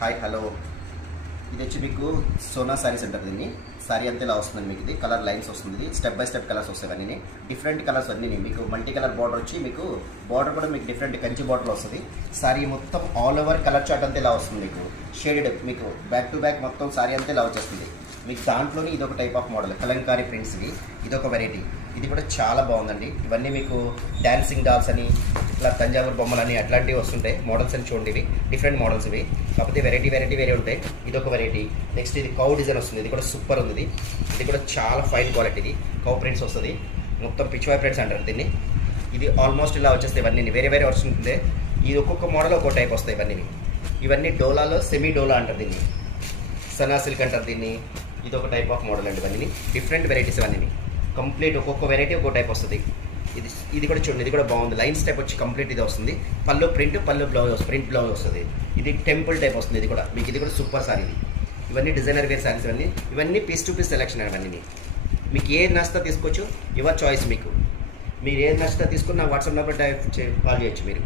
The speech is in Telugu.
హాయ్ హలో, ఇది వచ్చి మీకు సోనా శారీస్ అంటారు. దీన్ని శారీ అంతా ఇలా వస్తుంది. మీకు ఇది కలర్ లైన్స్ వస్తుంది. స్టెప్ బై స్టెప్ కలర్స్ వస్తాయి. అన్నీ డిఫరెంట్ కలర్స్ అన్నీ మీకు మల్టీ కలర్ బార్డర్ వచ్చి మీకు బార్డర్ కూడా మీకు డిఫరెంట్ కంచి బార్డర్ వస్తుంది. శారీ మొత్తం ఆల్ ఓవర్ కలర్ చార్ట్ అంతా ఇలా వస్తుంది. మీకు షేడెడ్ మీకు బ్యాక్ టు బ్యాక్ మొత్తం శారీ అంతా ఇలా వచ్చేస్తుంది. మీకు దాంట్లోని ఇదొక టైప్ ఆఫ్ మోడల్ కలంకారీ ప్రింట్స్వి. ఇదొక వెరైటీ. ఇది కూడా చాలా బాగుందండి. ఇవన్నీ మీకు డాన్సింగ్ డాల్స్ అని ఇట్లా తంజావూరు బొమ్మలు అని అట్లాంటివి వస్తుంటాయి. మోడల్స్ అని చూడండి, ఇవి డిఫరెంట్ మోడల్స్ ఇవి. కాకపోతే వెరైటీ వేరే ఉంటాయి. ఇదొక వెరైటీ. నెక్స్ట్ ఇది కౌ డిజైన్ వస్తుంది. ఇది కూడా సూపర్ ఉంది. ఇది కూడా చాలా ఫైన్ క్వాలిటీ. ఇది కౌ ప్రింట్స్ వస్తుంది. మొత్తం పిచ్వాయ్ ప్రింట్స్ అంటారు దీన్ని. ఇది ఆల్మోస్ట్ ఇలా వచ్చేస్తాయి. ఇవన్నీ వేరే వస్తుంది. ఇది ఒక్కొక్క మోడల్ ఒక్కో టైప్ వస్తాయి. ఇవన్నీ డోలాలో సెమీ డోలా అంటారు దీన్ని. సనా సిల్క్ అంటారు దీన్ని. ఇది ఒక టైప్ ఆఫ్ మోడల్ అండి. ఇవన్నీ డిఫరెంట్ వెరైటీస్. ఇవన్నీ కంప్లీట్ ఒక్కొక్క వెరైటీ ఒక్కో టైప్ వస్తుంది. ఇది కూడా చూడండి. ఇది కూడా బాగుంది. లైన్స్ టైప్ వచ్చి కంప్లీట్ ఇది వస్తుంది. పళ్ళు బ్లౌజ్ ప్రింట్ బ్లౌజ్ వస్తుంది. ఇది టెంపుల్ టైప్ వస్తుంది. ఇది కూడా మీకు ఇది కూడా సూపర్ సారీ. ఇవన్నీ డిజైనర్ వేర్ సారీస్. ఇవన్నీ పీస్ టు పీస్ సెలెక్షన్ అండి. మీకు ఏది నచ్చితే తీసుకోవచ్చు. Your choice. మీరు ఏది నచ్చితే తీసుకుని నాకు వాట్సాప్ నెంబర్ కాల్ చేయొచ్చు మీరు.